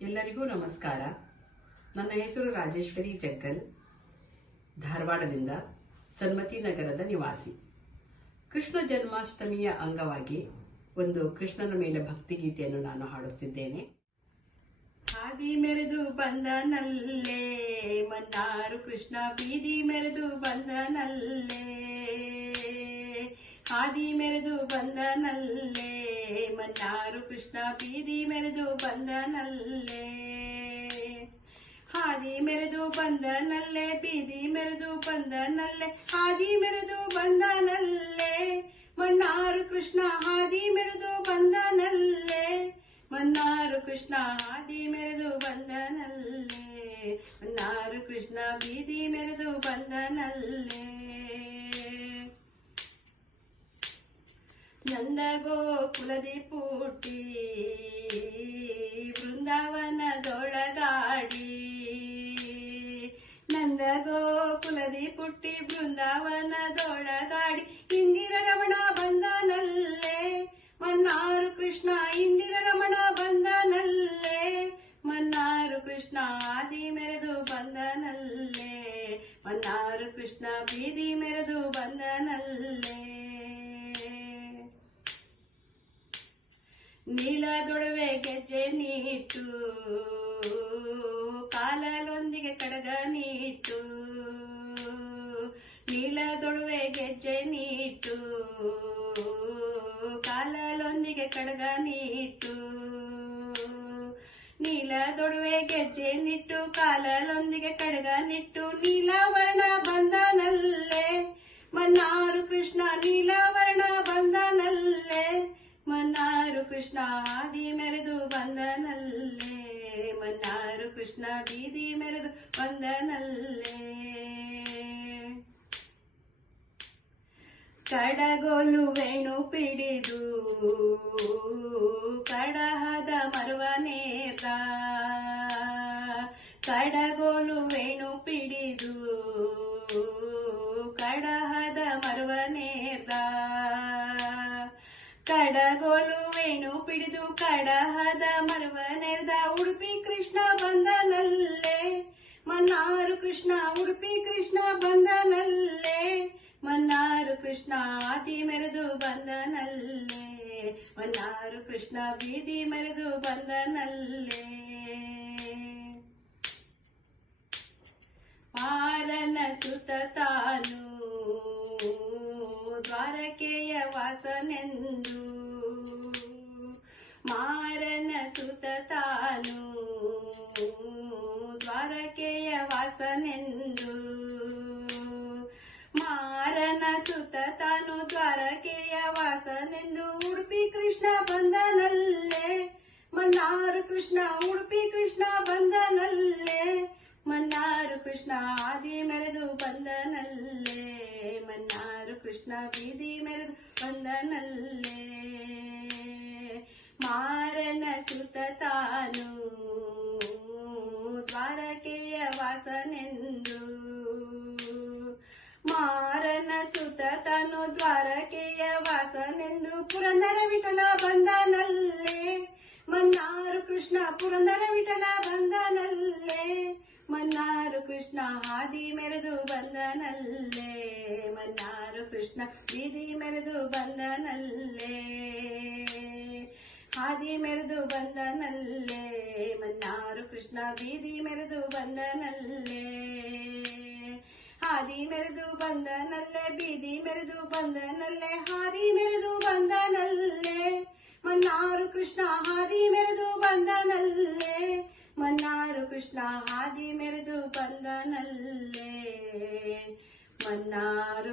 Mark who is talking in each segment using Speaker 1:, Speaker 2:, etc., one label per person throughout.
Speaker 1: ಎಲ್ಲರಿಗೂ ನಮಸ್ಕಾರ. ನನ್ನ ಹೆಸರು ರಾಜೇಶ್ವರಿ ಜಗ್ಗಲ್, ಧಾರವಾಡದಿಂದ ಸನ್ಮತಿ ನಗರದ ನಿವಾಸಿ. ಕೃಷ್ಣ ಜನ್ಮಾಷ್ಟಮಿಯ ಅಂಗವಾಗಿ ಒಂದು ಕೃಷ್ಣನ ಮೇಲೆ ಭಕ್ತಿಗೀತೆಯನ್ನು ನಾನು ಹಾಡುತ್ತಿದ್ದೇನೆ. ಹಾದಿ ಮೆರೆದು ಬಂದನಲ್ಲೇ, ಮನ್ನಾರು ಕೃಷ್ಣ ಬೀದಿ ಮೆರೆದು ಬಂದನಲ್ಲೇ. ಹಾದಿ ಮೆರೆದು ಬಂದನಲ್ಲೇ, ಮನ್ನಾರು ಕೃಷ್ಣ ಬೀದಿ ಮೆರೆದು ಬಂದನಲ್ಲೇ. ಬೀದಿ ಬಂದ ನಲ್ಲೆ ಹಾದಿ ಮೆರೆದು ಬಂದನಲ್ಲೇ ಗೆಜ್ಜೆ ನೀಟು ಕಾಲಲೊಂದಿಗೆ ಕಡಗ ನೀಟು ನೀಲದೊಡವೆ ಗೆಜ್ಜೆ ನೀಟು ಕಾಲಲೊಂದಿಗೆ ಕಡಗ ನೀಟು ನೀಲದೊಡುವೆ ಗೆಜ್ಜೆ ನಿಟ್ಟು ಕಾಲಲೊಂದಿಗೆ ಕಡಗ ನಿಟ್ಟು ನೀಲವರ್ಣ ಬಂದನಲ್ಲೇ ಕಡಗೋಲು ವೇಣು ಪಿಡಿದು ವಾಸನೆಂದು ಮಾರನ ಸುತ ತಾನು ದ್ವಾರಕೆಯ ವಾಸನೆಂದು ಉಡುಪಿ ಕೃಷ್ಣ ಬಂದನಲ್ಲೇ. ಮನ್ನಾರು ಕೃಷ್ಣ, ಉಡುಪಿ ಕೃಷ್ಣ ಬಂದನಲ್ಲೇ. ಮನ್ನಾರು ಕೃಷ್ಣ ಆದಿ ಮೆರೆದು ಬಂದನಲ್ಲೇ. ಮನ್ನಾರು ಕೃಷ್ಣ ಬೀದಿ ಮೆರೆದು ಬಂದನಲ್ಲೇ. ಮಾರನ ಸುತ ತಾನು ತಾನು ದ್ವಾರಕೆಯ ವಾಸನೆಂದು ಪುರಂದರ ವಿಠಲ ಬಂದನಲ್ಲಿ ಮನ್ನಾರು ಕೃಷ್ಣ ಪುರಂದರ ವಿಠಲ ಬಂದನಲ್ಲೇ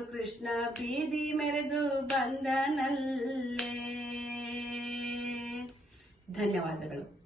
Speaker 1: ಕೃಷ್ಣ ಬೀದಿ ಮೆರೆದು ಬಂದನಲ್ಲೇ. ಧನ್ಯವಾದಗಳು.